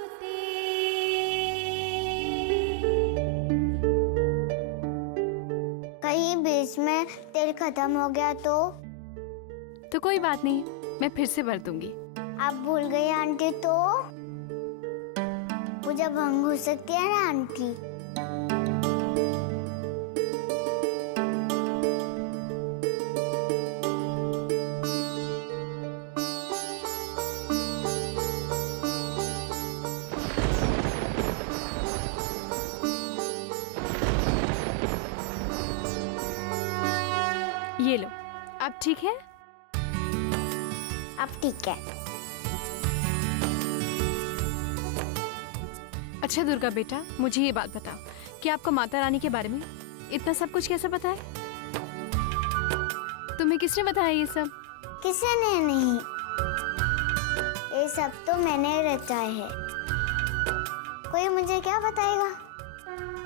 कहीं बीच में तेल खत्म हो गया तो कोई बात नहीं, मैं फिर से भर दूंगी। आप भूल गई आंटी तो पूजा भंग हो सकती है ना आंटी। ये लो, अब ठीक है? अब ठीक है। अच्छा दुर्गा बेटा, मुझे ये बात बताओ कि आपको माता रानी के बारे में इतना सब कुछ कैसे पता है? तुम्हें किसने बताया ये सब? किसी ने नहीं, ये सब तो मैंने रचा है। कोई मुझे क्या बताएगा?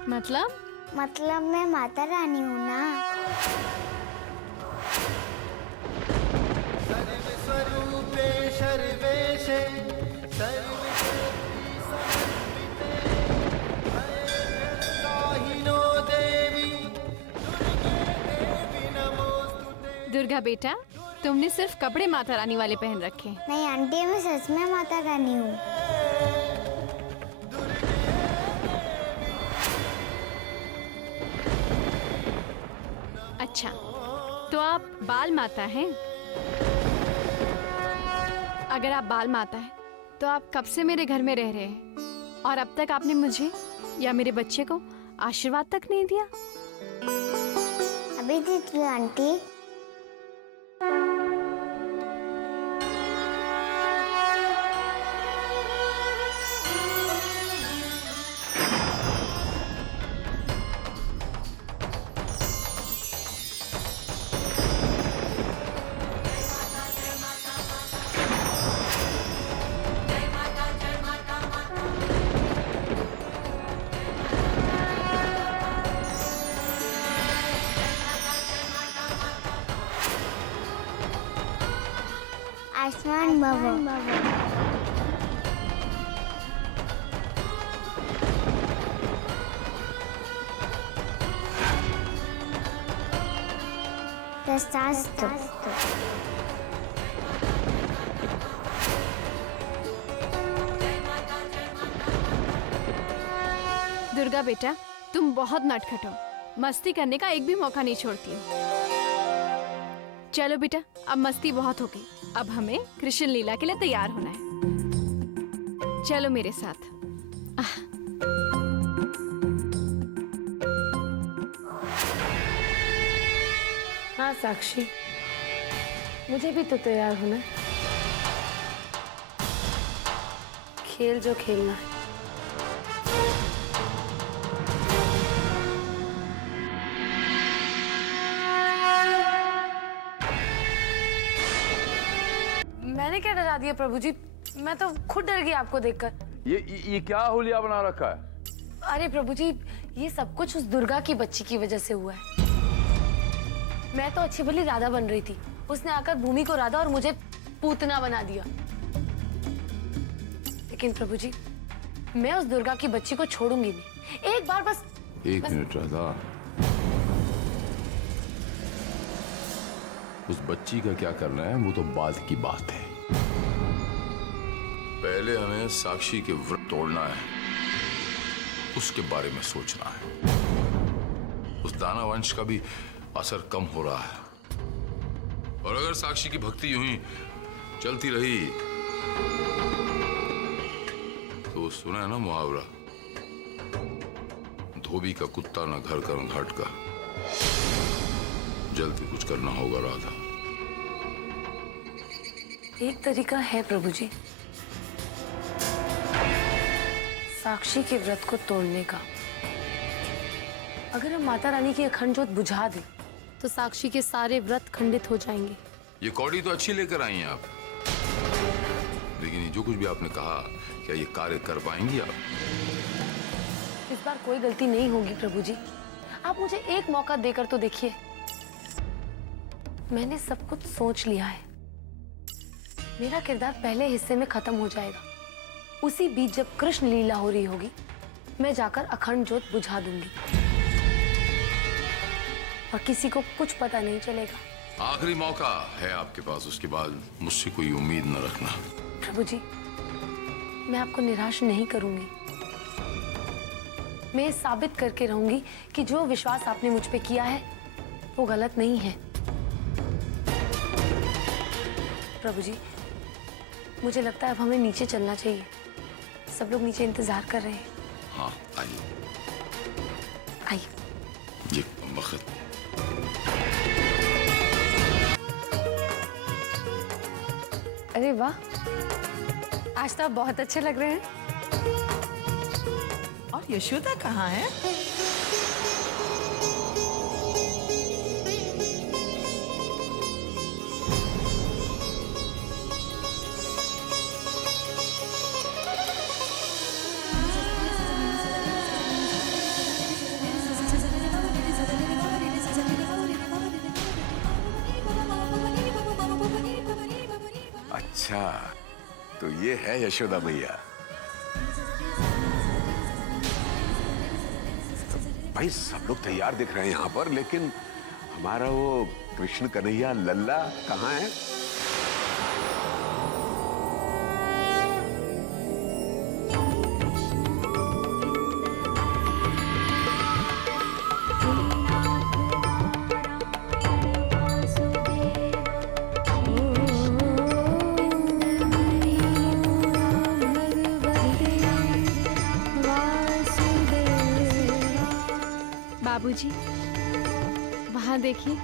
मतलब मैं माता रानी हूँ ना। सर्वस्वरूपे सर्वेशे दुर्गा बेटा, तुमने सिर्फ कपड़े माता रानी वाले पहन रखे। नहीं आंटी, मैं सच में माता रानी हूँ। अच्छा, तो आप बाल माता हैं? अगर आप बाल माता हैं, तो आप कब से मेरे घर में रह रहे हैं और अब तक आपने मुझे या मेरे बच्चे को आशीर्वाद तक नहीं दिया? अभी दीजिए आंटी। आयुष्मान भव। तथास्तु। दुर्गा बेटा, तुम बहुत नटखट हो, मस्ती करने का एक भी मौका नहीं छोड़ती हो। चलो बेटा, अब मस्ती बहुत हो गई, अब हमें कृष्ण लीला के लिए तैयार होना है। चलो मेरे साथ। हाँ साक्षी, मुझे भी तो तैयार होना है। खेल जो खेलना है। मैंने क्या डरा दिया प्रभु जी, मैं तो खुद डर गई आपको देखकर। ये क्या हुलिया बना रखा है? अरे प्रभु जी, ये सब कुछ उस दुर्गा की बच्ची की वजह से हुआ है। मैं तो अच्छी भली राधा बन रही थी, उसने आकर भूमि को राधा और मुझे पूतना बना दिया। लेकिन प्रभु जी, मैं उस दुर्गा की बच्ची को छोड़ूंगी नहीं। एक बार बस। एक मिनट राधा, उस बच्ची का क्या करना है वो तो बाद की बात है। पहले हमें साक्षी के व्रत तोड़ना है, उसके बारे में सोचना है। उस दानव वंश का भी असर कम हो रहा है, और अगर साक्षी की भक्ति यूं ही चलती रही तो सुना है ना मुहावरा, धोबी का कुत्ता न घर का न घाट का। जल्दी कुछ करना होगा राधा। एक तरीका है प्रभु जी, साक्षी के व्रत को तोड़ने का। अगर हम माता रानी की अखंड ज्योत बुझा दें तो साक्षी के सारे व्रत खंडित हो जाएंगे। ये कौड़ी तो अच्छी लेकर आई हैं आप, लेकिन ये जो कुछ भी आपने कहा, क्या ये कार्य कर पाएंगी आप? इस बार कोई गलती नहीं होगी प्रभु जी, आप मुझे एक मौका देकर तो देखिए। मैंने सब कुछ सोच लिया है। मेरा किरदार पहले हिस्से में खत्म हो जाएगा। उसी बीच जब कृष्ण लीला हो रही होगी, मैं जाकर अखंड ज्योत बुझा दूंगी और किसी को कुछ पता नहीं चलेगा। आखिरी मौका है आपके पास, उसके बाद मुझसे कोई उम्मीद न रखना। प्रभु जी, मैं आपको निराश नहीं करूंगी। मैं साबित करके रहूंगी कि जो विश्वास आपने मुझ पे किया है वो गलत नहीं है। प्रभु जी, मुझे लगता है अब हमें नीचे चलना चाहिए। सब लोग नीचे इंतजार कर रहे हैं। हाँ आइए। आइए। ये वक्त अरे वाह, आज तो आप बहुत अच्छे लग रहे हैं। और यशोदा कहाँ है? अच्छा, तो ये है यशोदा मैया। भाई सब लोग तैयार दिख रहे हैं यहाँ पर, लेकिन हमारा वो कृष्ण कन्हैया लल्ला कहाँ है? बाबूजी, वहां देखिए,